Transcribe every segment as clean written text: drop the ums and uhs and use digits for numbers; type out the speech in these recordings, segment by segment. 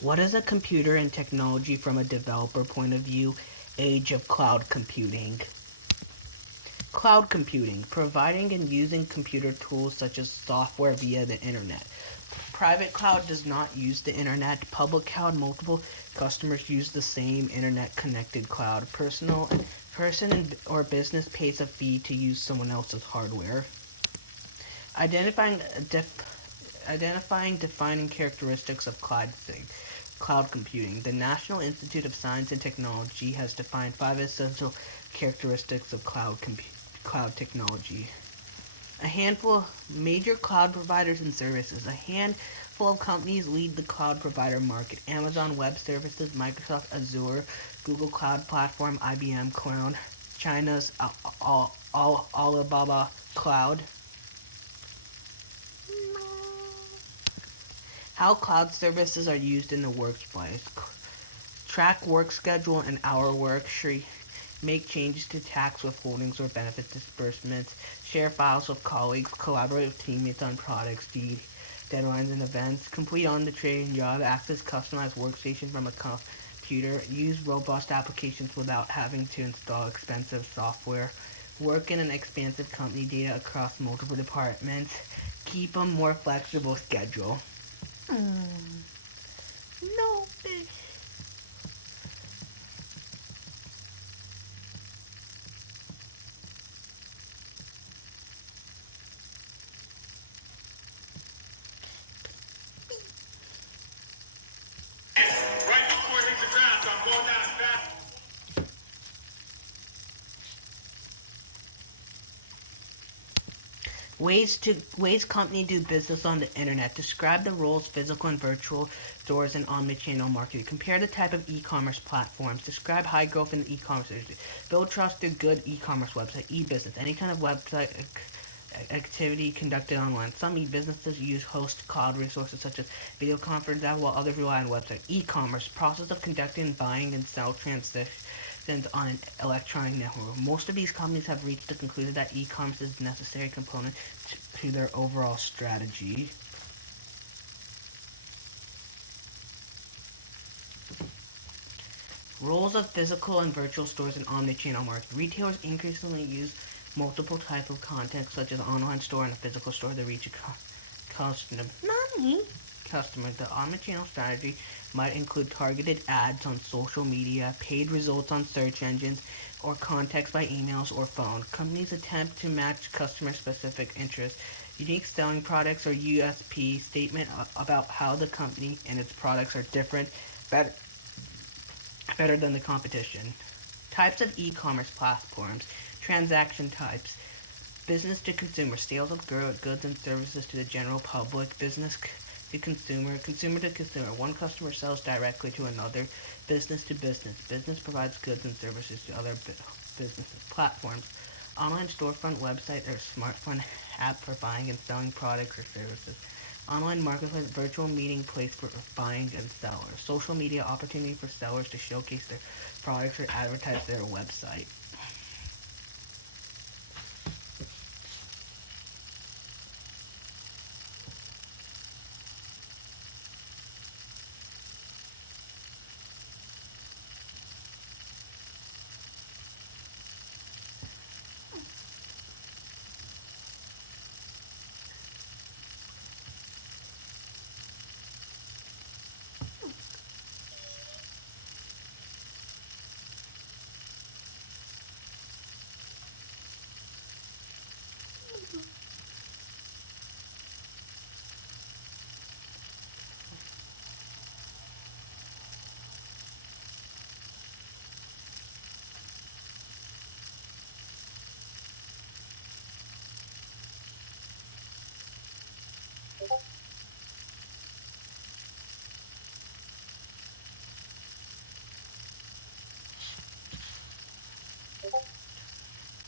What is a computer and technology from a developer point of view? Age of cloud computing. Cloud computing, providing and using computer tools such as software via the internet. Private cloud does not use the internet. Public cloud, multiple customers use the same internet connected cloud. Person or business pays a fee to use someone else's hardware. Identifying, defining characteristics of cloud computing. The National Institute of Science and Technology has defined 5 essential characteristics of cloud technology. A handful of major cloud providers and services. A handful of companies lead the cloud provider market. Amazon Web Services, Microsoft Azure, Google Cloud Platform, IBM Cloud, China's Alibaba Cloud. How cloud services are used in the workplace. Track work schedule and hour work. Make changes to tax withholdings or benefit disbursements. Share files with colleagues. Collaborate with teammates on products, deadlines, and events. Complete on-the-train job. Access customized workstation from a computer. Use robust applications without having to install expensive software. Work in an expansive company data across multiple departments. Keep a more flexible schedule. No, bitch. Right before it hits the ground, so I'm going down as fast. Ways company do business on the internet. Describe the roles physical and virtual stores and omnichannel marketing. Compare the type of e-commerce platforms. Describe high growth in the e-commerce industry. Build trust through good e-commerce website. E-business, any kind of website activity conducted online. Some e-businesses use host cloud resources such as video conference apps, while others rely on website. E-commerce, process of conducting buying and sell transactions on an electronic network. Most of these companies have reached the conclusion that e-commerce is a necessary component to their overall strategy. Roles of physical and virtual stores in omnichannel marketing. Retailers increasingly use multiple types of content, such as an online store and a physical store, to reach a customer. The omnichannel strategy might include targeted ads on social media, paid results on search engines, or contacts by emails or phone. Companies attempt to match customer-specific interests. Unique selling products or USP statement about how the company and its products are different, better than the competition. Types of e-commerce platforms. Transaction types. Business to consumer, sales of goods and services to the general public. Business to consumer, consumer to consumer. One customer sells directly to another. Business to business. Business provides goods and services to other businesses. Platforms. Online storefront website or smartphone app for buying and selling products or services. Online marketplace, virtual meeting place for buying and sellers. Social media opportunity for sellers to showcase their products or advertise their website.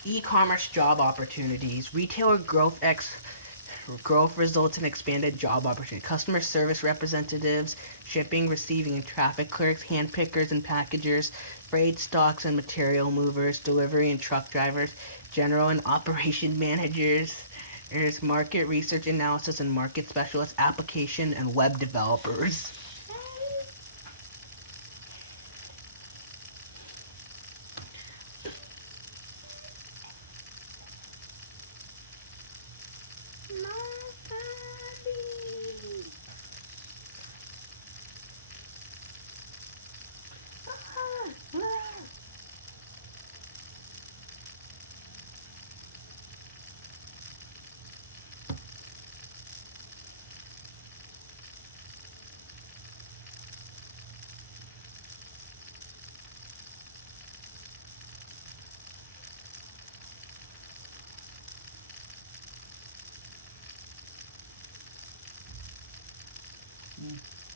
E-commerce job opportunities. Retailer growth results in expanded job opportunities. Customer service representatives, shipping, receiving, and traffic clerks, hand pickers and packagers, freight stocks and material movers, delivery and truck drivers, general and operation managers, market research analysis and market specialists, application and web developers.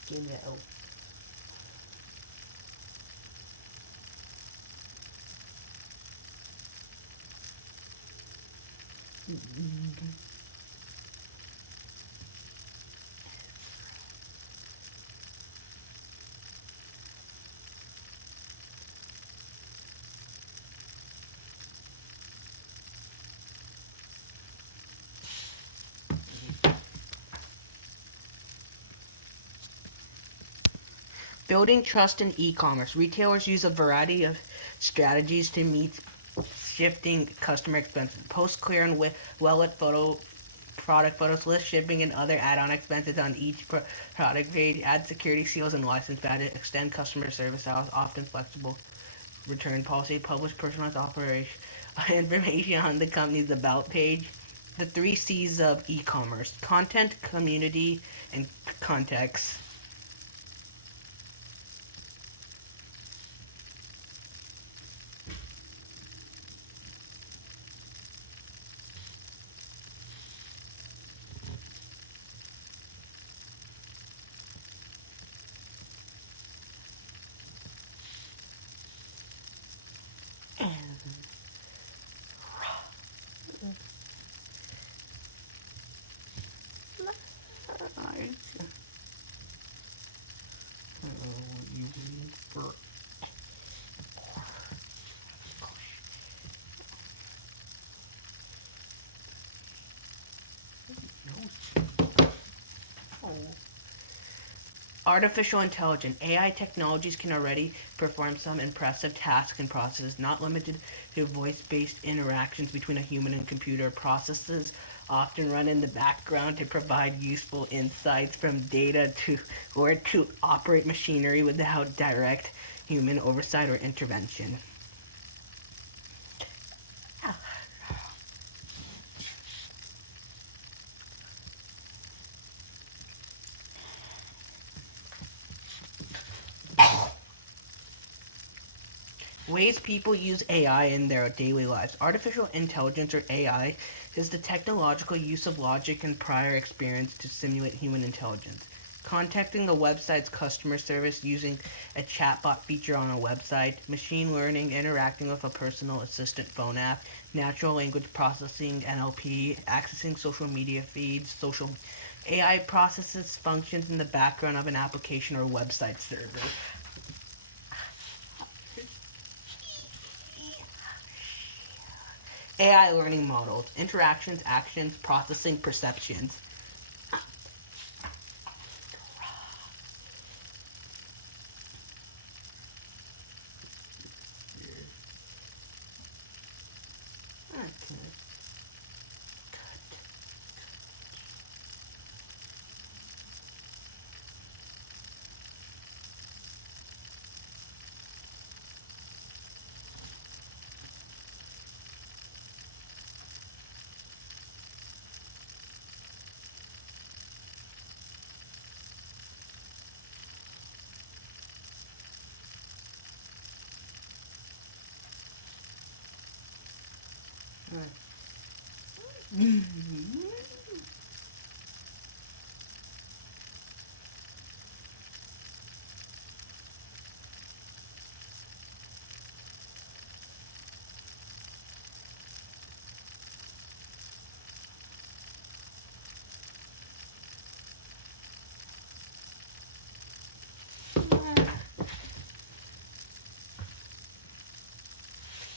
Give me that L. Building trust in e-commerce. Retailers use a variety of strategies to meet shifting customer expenses. Post clear and well-lit product photos, list shipping and other add-on expenses on each product page, add security seals and license badges, extend customer service hours, often flexible return policy, publish personalized operation information on the company's about page. The 3 C's of e-commerce: content, community, and context. Artificial intelligence. AI technologies can already perform some impressive tasks and processes, not limited to voice-based interactions between a human and computer. Processes often run in the background to provide useful insights from data to operate machinery without direct human oversight or intervention. Ways people use AI in their daily lives. Artificial intelligence, or AI, is the technological use of logic and prior experience to simulate human intelligence. Contacting a website's customer service using a chatbot feature on a website, machine learning, interacting with a personal assistant phone app, natural language processing, NLP, accessing social media feeds, social AI processes functions in the background of an application or website server. AI learning models, interactions, actions, processing, perceptions.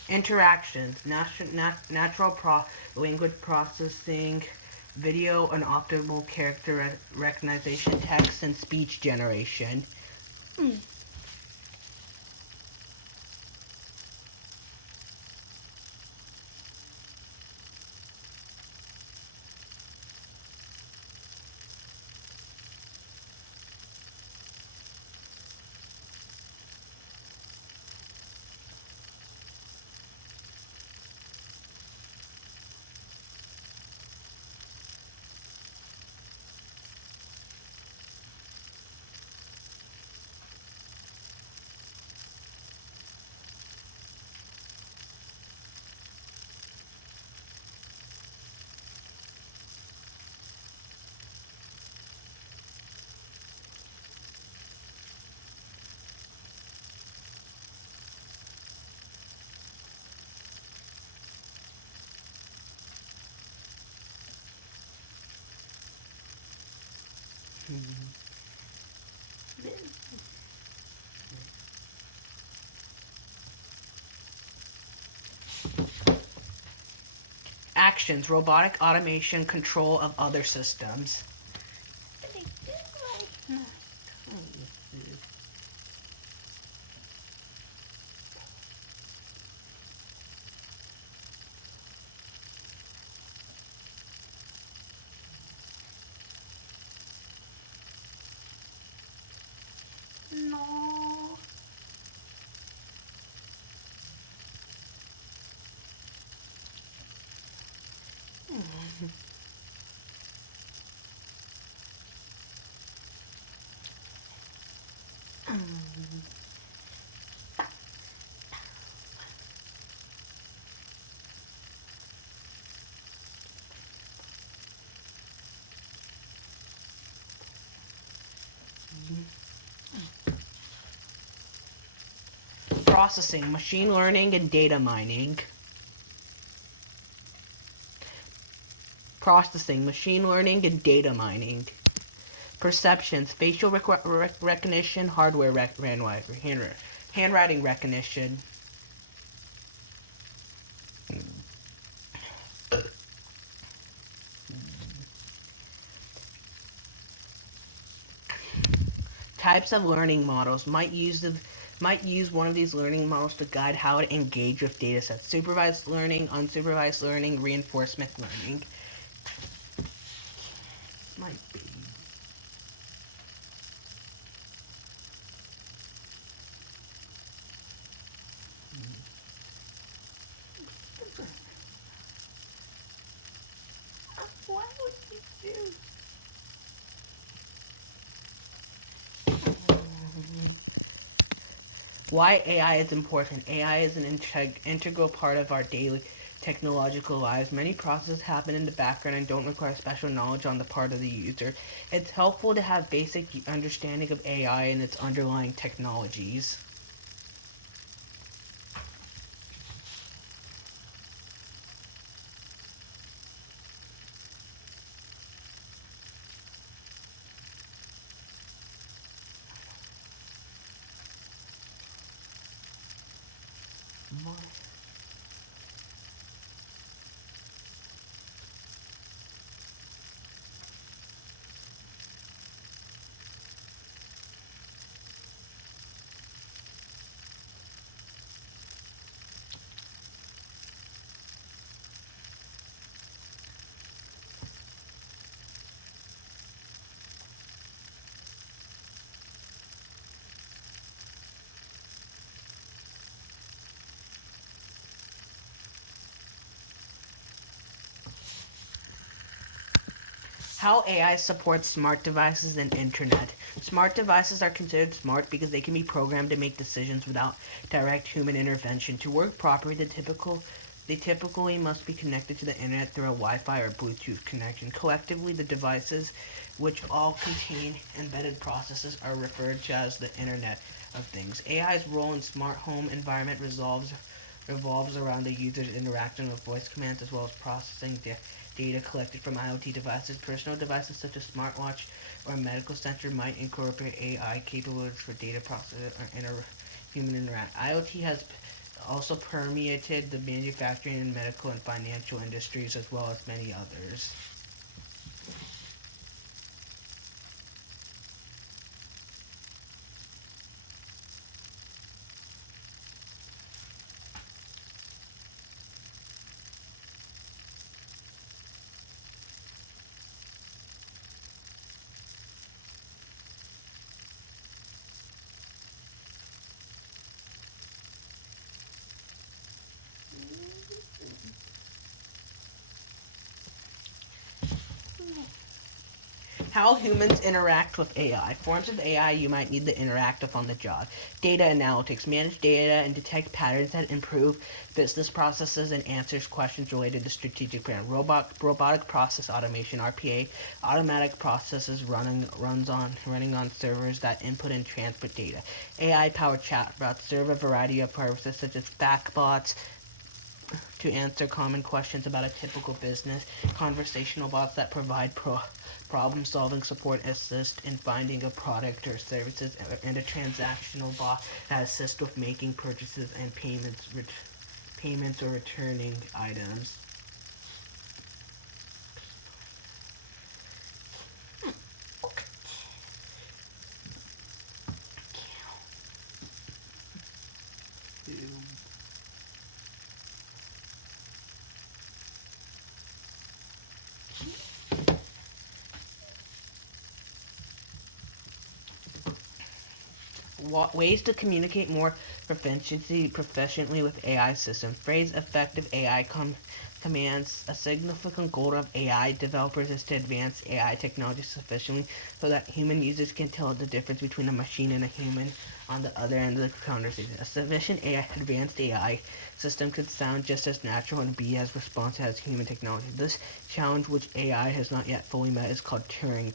Interactions, natural language processing, video and optimal character recognition, text and speech generation. Actions, robotic automation, control of other systems. No. Processing, machine learning, and data mining. Processing, machine learning, and data mining. Perceptions, facial recognition, hardware handwriting recognition. Types of learning models might use one of these learning models to guide how to engage with data sets. Supervised learning, unsupervised learning, reinforcement learning. Might be. What would you do? Why AI is important. AI is an integral part of our daily technological lives. Many processes happen in the background and don't require special knowledge on the part of the user. It's helpful to have basic understanding of AI and its underlying technologies. How AI supports smart devices and internet. Smart devices are considered smart because they can be programmed to make decisions without direct human intervention. To work properly, they typically must be connected to the internet through a Wi-Fi or Bluetooth connection. Collectively, the devices, which all contain embedded processors, are referred to as the Internet of Things. AI's role in smart home environment revolves around the user's interaction with voice commands as well as processing data collected from IoT devices. Personal devices such as smartwatch or a medical sensor might incorporate AI capabilities for data processing or human interaction. IoT has also permeated the manufacturing and medical and financial industries as well as many others. How humans interact with AI. Forms of AI you might need to interact with on the job. Data analytics. Manage data and detect patterns that improve business processes and answers questions related to strategic plan. Robotic process automation, RPA. Automatic processes running on servers that input and transmit data. AI-powered chatbots serve a variety of purposes such as backbots, to answer common questions about a typical business, conversational bots that provide problem-solving support assist in finding a product or services, and a transactional bot that assists with making purchases and payments or returning items. Ways to communicate more proficiently with AI systems. Phrase effective AI commands. A significant goal of AI developers is to advance AI technology sufficiently so that human users can tell the difference between a machine and a human on the other end of the conversation. A sufficient advanced AI system could sound just as natural and be as responsive as human technology. This challenge, which AI has not yet fully met, is called Turing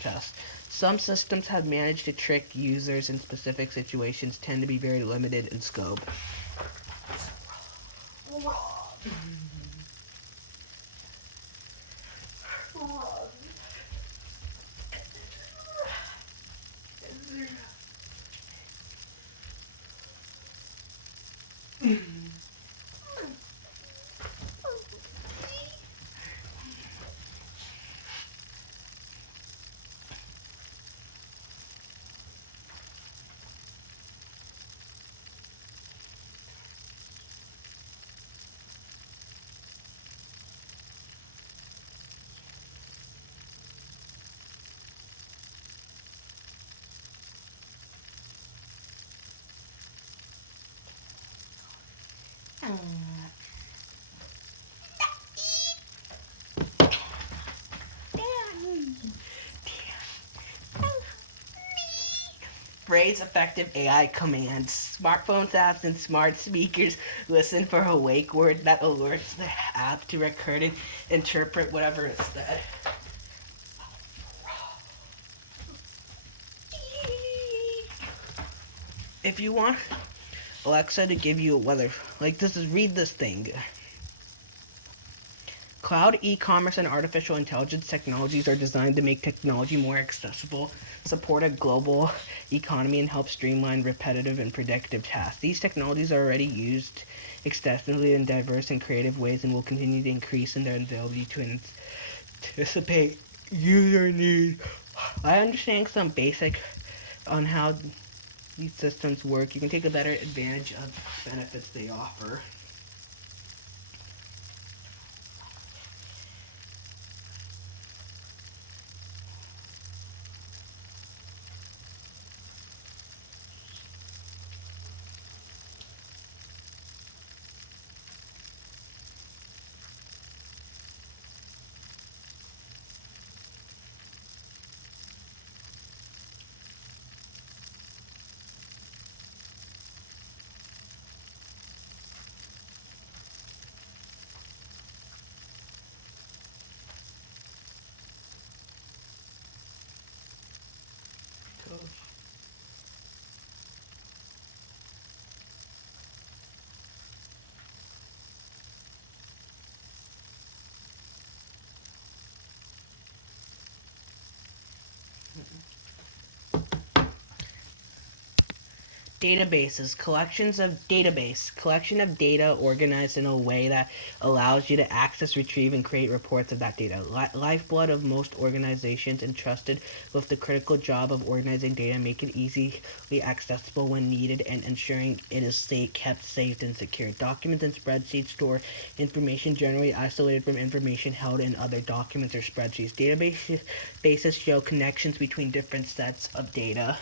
test. Some systems have managed to trick users in specific situations, tend to be very limited in scope. Phrase effective AI commands. Smartphones, apps, and smart speakers listen for a wake word that alerts the app to record and interpret whatever is said. If you want Alexa to give you a weather, read this thing. Cloud, e-commerce, and artificial intelligence technologies are designed to make technology more accessible, support a global economy, and help streamline repetitive and predictive tasks. These technologies are already used extensively in diverse and creative ways and will continue to increase in their ability to anticipate user needs. By understanding some basic on how these systems work, you can take a better advantage of the benefits they offer. Databases, collection of data organized in a way that allows you to access, retrieve, and create reports of that data. Lifeblood of most organizations entrusted with the critical job of organizing data, make it easily accessible when needed, and ensuring it is kept safe and secure. Documents and spreadsheets store information generally isolated from information held in other documents or spreadsheets. Databases show connections between different sets of data.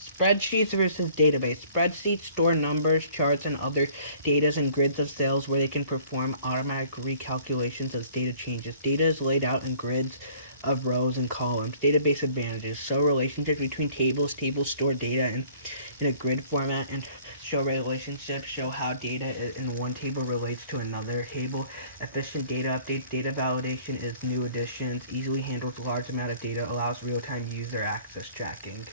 Spreadsheets versus database. Spreadsheets store numbers, charts, and other data in grids of cells where they can perform automatic recalculations as data changes. Data is laid out in grids of rows and columns. Database advantages. Show relationships between tables. Tables store data in a grid format and show relationships, show how data in one table relates to another table. Efficient data updates, data validation is new additions, easily handles large amount of data, allows real-time user access tracking.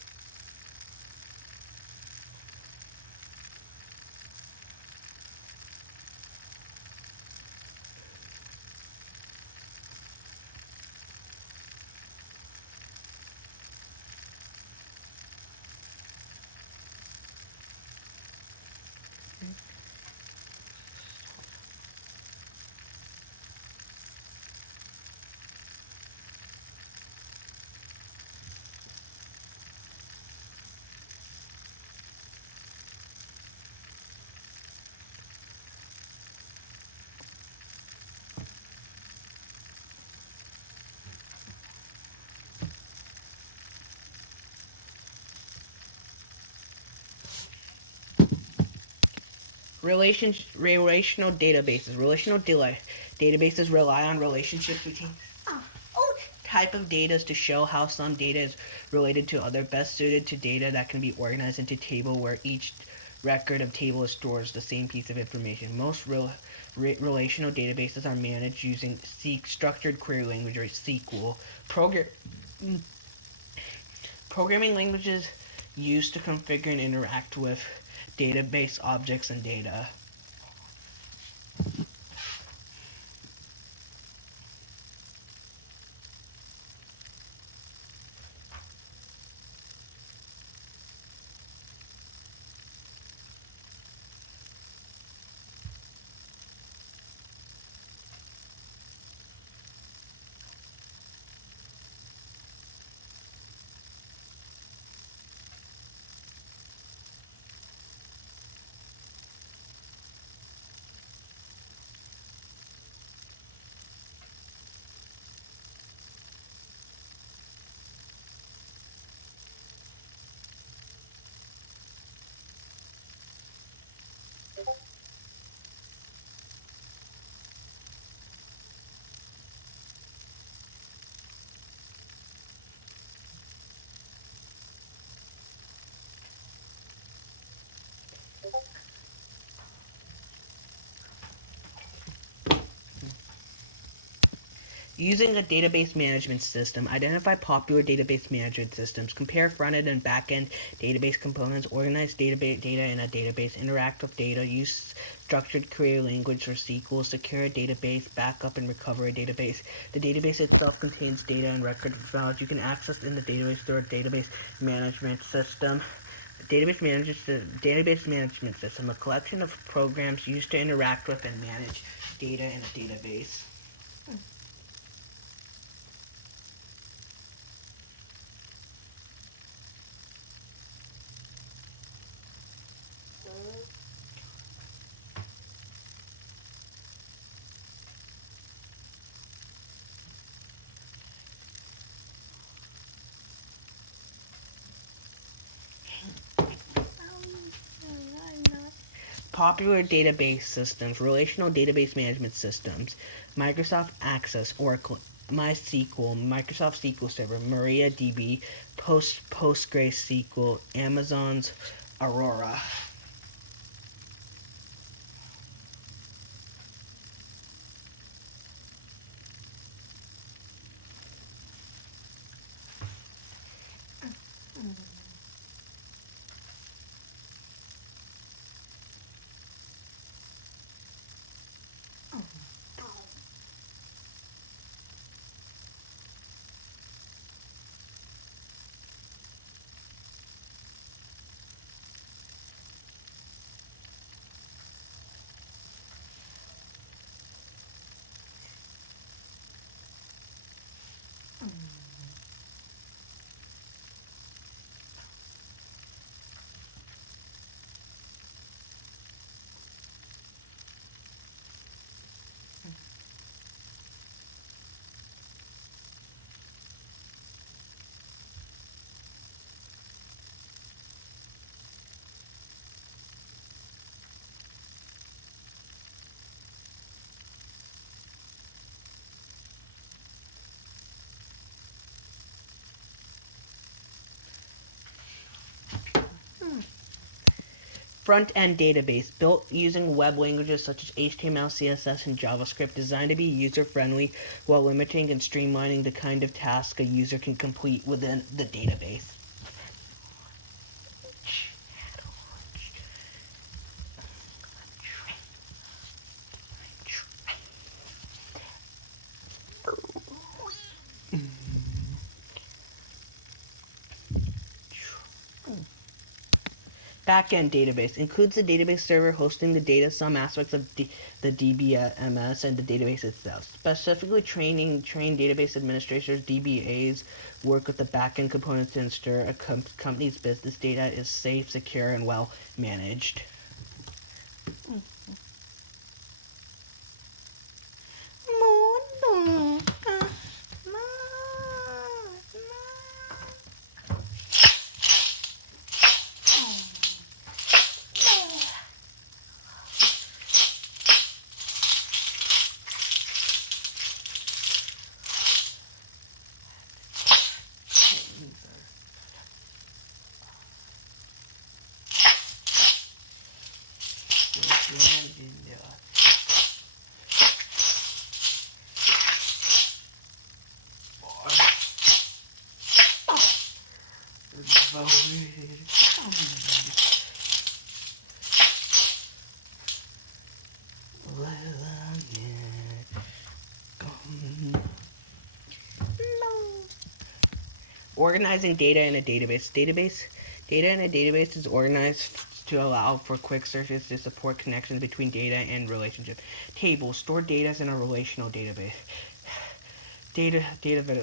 Relational databases. Databases rely on relationships between type of data to show how some data is related to other, best suited to data that can be organized into table where each record of table stores the same piece of information. Most relational databases are managed using structured query language or SQL. Programming languages used to configure and interact with database objects and data. Using a database management system, identify popular database management systems, compare front-end and back-end database components, organize database data in a database, interact with data, use structured query language or SQL, secure a database, backup and recover a database. The database itself contains data and record files you can access in the database through a database management system. Database management system, a collection of programs used to interact with and manage data in a database. Popular database systems, relational database management systems, Microsoft Access, Oracle, MySQL, Microsoft SQL Server, MariaDB, PostgreSQL, Amazon's Aurora. front-end database built using web languages such as HTML, CSS, and JavaScript, designed to be user-friendly while limiting and streamlining the kind of task a user can complete within the database. Backend database includes the database server hosting the data, some aspects of the DBMS, and the database itself. Specifically, trained database administrators, DBAs, work with the backend components to ensure a company's business data is safe, secure, and well managed. Organizing data in a database. Data in a database is organized to allow for quick searches to support connections between data and relationships. Tables store data in a relational database. Data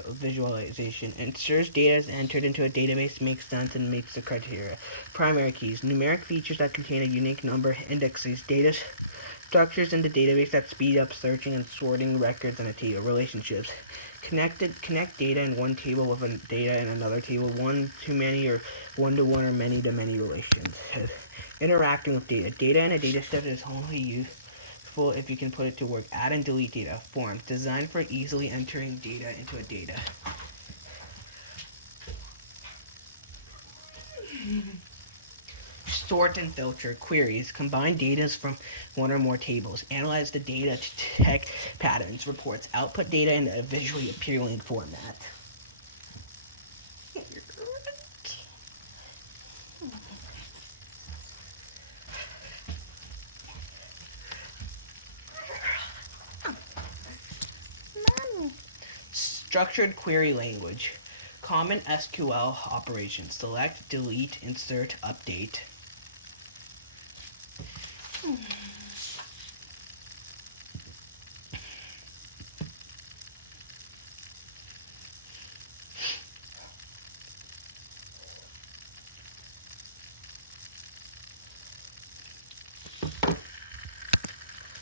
visualization ensures data is entered into a database makes sense and meets the criteria. Primary keys numeric features that contain a unique number. Indexes data structures in the database that speed up searching and sorting records in a table. Relationships connect data in one table with data in another table. One to many or one to one or many to many relations. Interacting with data. Data in a data set is only useful if you can put it to work. Add and delete data. Forms designed for easily entering data into a data. Sort and filter. Queries combine data from one or more tables. Analyze the data to detect patterns. Reports output data in a visually appealing format. Structured query language. Common SQL operations. Select, delete, insert, update.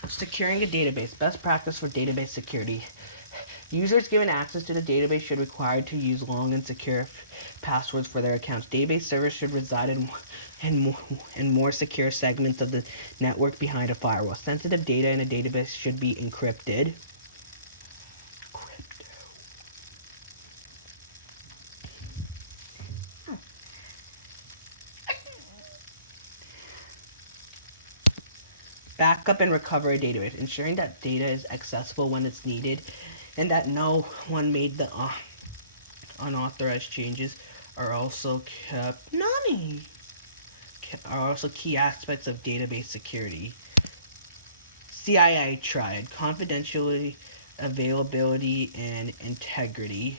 Securing a database. Best practice for database security. Users given access to the database should be required to use long and secure passwords for their accounts. Database servers should reside in more secure segments of the network behind a firewall. Sensitive data in a database should be encrypted. Backup and recovery database, ensuring that data is accessible when it's needed and that no one made the unauthorized changes are also key aspects of database security. CII triad, confidentiality, availability, and integrity.